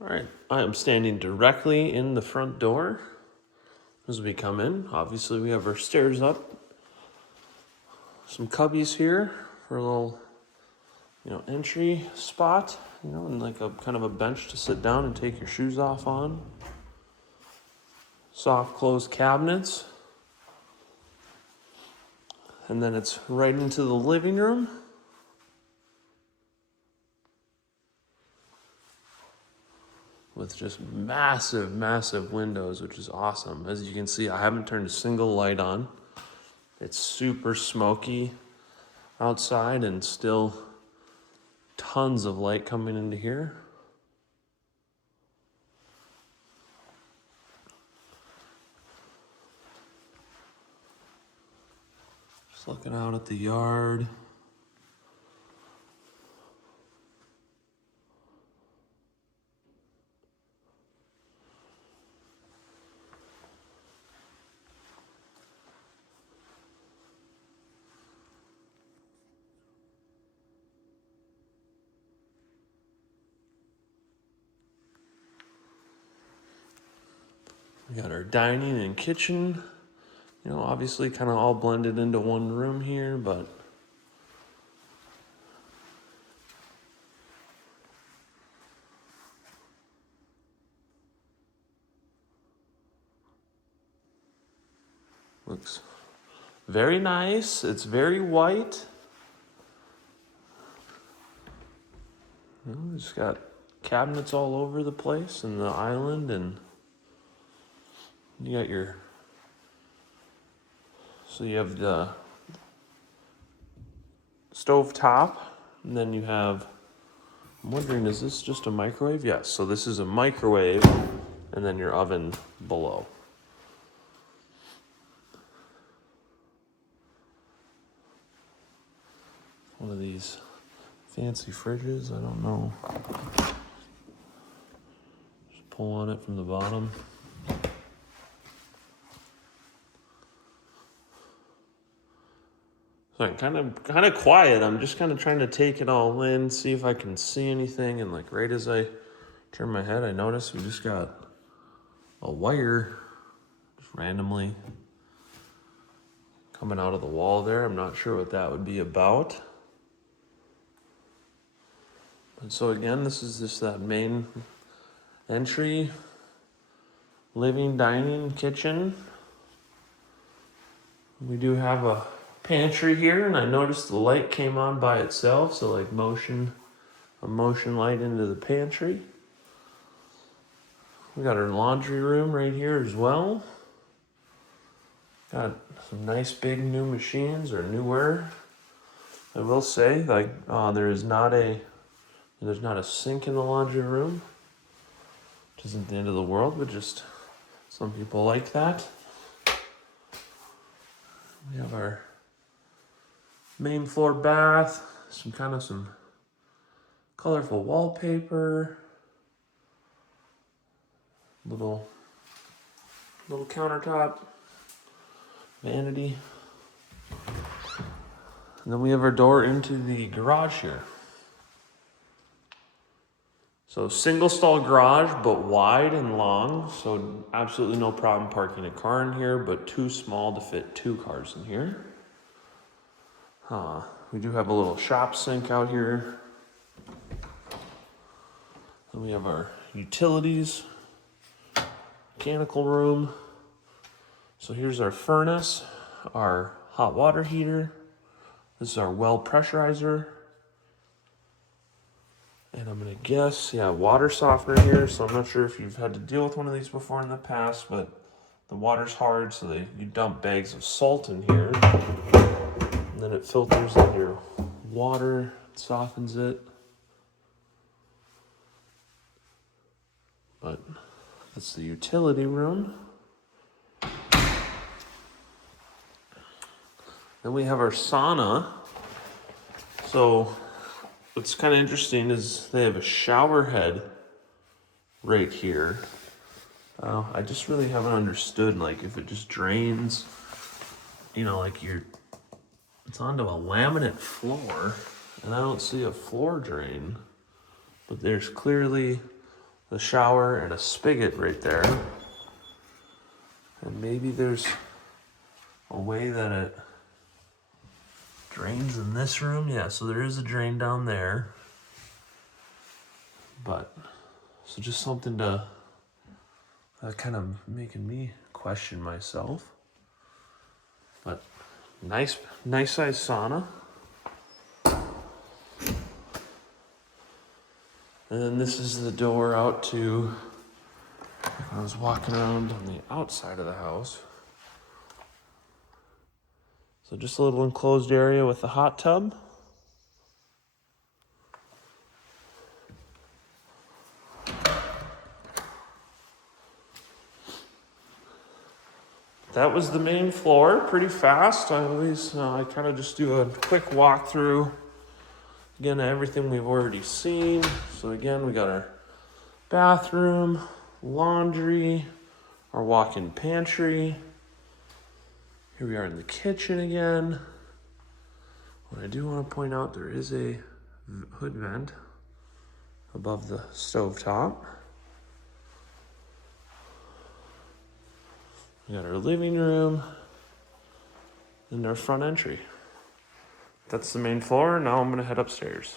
All right, I am standing directly in the front door as we come in. Obviously, we have our stairs up. Some cubbies here for a little, entry spot, and like a kind of a bench to sit down and take your shoes off on. Soft closed cabinets. And then it's right into the living room. With just massive, massive windows, which is awesome. As you can see, I haven't turned a single light on. It's super smoky outside and still tons of light coming into here. Just looking out at the yard. We got our dining and kitchen, obviously kind of all blended into one room here, but looks very nice. It's very white. Just got cabinets all over the place and the island, and you got so you have the stove top, and then you have, I'm wondering, is this just a microwave? Yes, so this is a microwave, and then your oven below. One of these fancy fridges, I don't know. Just pull on it from the bottom. So I'm kind of quiet. I'm just kind of trying to take it all in, see if I can see anything. And like right as I turn my head, I notice we just got a wire just randomly coming out of the wall there. I'm not sure what that would be about. And so again, this is just that main entry, living, dining, kitchen. We do have a pantry here, and I noticed the light came on by itself, so like a motion light into the pantry. We got our laundry room right here as well. Got some nice big new machines, or newer. I will say, there's not a sink in the laundry room, which isn't the end of the world, but just some people like that. We have our main floor bath, some colorful wallpaper, little countertop, vanity. And then we have our door into the garage here. So single stall garage, but wide and long. So absolutely no problem parking a car in here, but too small to fit 2 cars in here. We do have a little shop sink out here. Then we have our utilities, mechanical room. So here's our furnace, our hot water heater. This is our well pressurizer. And I'm gonna guess, water softener here. So I'm not sure if you've had to deal with one of these before in the past, but the water's hard, so you dump bags of salt in here. And then it filters in your water, softens it. But that's the utility room. Then we have our sauna. So what's kind of interesting is they have a shower head right here. I just really haven't understood, if it just drains, it's onto a laminate floor, and I don't see a floor drain, but there's clearly the shower and a spigot right there. And maybe there's a way that it drains in this room. Yeah, so there is a drain down there. But, so just something to kind of making me question myself. But nice size sauna. And then this is the door out to, if I was walking around on the outside of the house. So just a little enclosed area with a hot tub. That was the main floor, pretty fast. I kind of just do a quick walkthrough. Again, everything we've already seen. So again, we got our bathroom, laundry, our walk-in pantry. Here we are in the kitchen again. What I do want to point out, there is a hood vent above the stovetop. We got our living room and our front entry. That's the main floor. Now I'm gonna head upstairs.